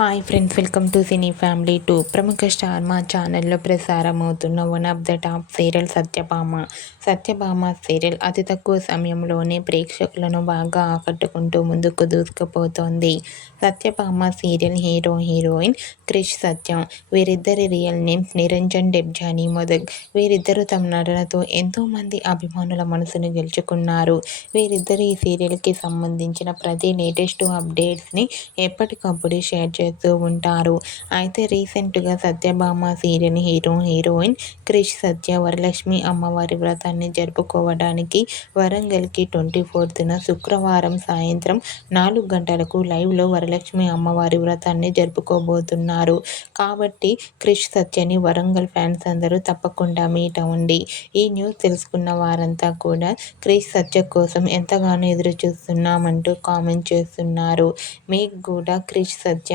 Hi friends welcome to cine family two ప్రముఖ star Maa ఛానల్లో ప్రసారం అవుతున్న one of the top serial Satyabhama. Satyabhama serial అతి తక్కువ సమయంలోనే ప్రేక్షకులను బాగా ఆకట్టుకుంటూ ముందుకు దూసుకుపోతోంది. Satyabhama serial hero heroine Krish Satyam. వీరిద్దరి రియల్ నేమ్స్ నిరంజన్ డెబ్జానీ మొదగ్. వీరిద్దరూ తమ నటనతో ఎంతోమంది అభిమానుల మనసును గెలుచుకున్నారు. వీరిద్దరు ఈ సీరియల్కి సంబంధించిన ప్రతి లేటెస్ట్ అప్డేట్స్ని ఎప్పటికప్పుడు షేర్ చేస్తూ ఉంటారు. అయితే రీసెంట్గా Satyabhama serial hero heroine Krish Satya Varalakshmi అమ్మవారి వ్రతాన్ని జరుపుకోవడానికి వరంగల్కి ట్వంటీ ఫోర్త్న శుక్రవారం సాయంత్రం నాలుగు గంటలకు లైవ్లో వరలక్ష్మి అమ్మవారి వ్రతాన్ని జరుపుకోబోతున్నారు. కాబట్టి క్రిష్ సత్యని వరంగల్ ఫ్యాన్స్ అందరూ తప్పకుండా మీట్ అవ్వండి. ఈ న్యూస్ తెలుసుకున్న వారంతా కూడా క్రిష్ సత్య కోసం ఎంతగానో ఎదురు చూస్తున్నామంటూ కామెంట్ చేస్తున్నారు. మీకు కూడా Krish Satya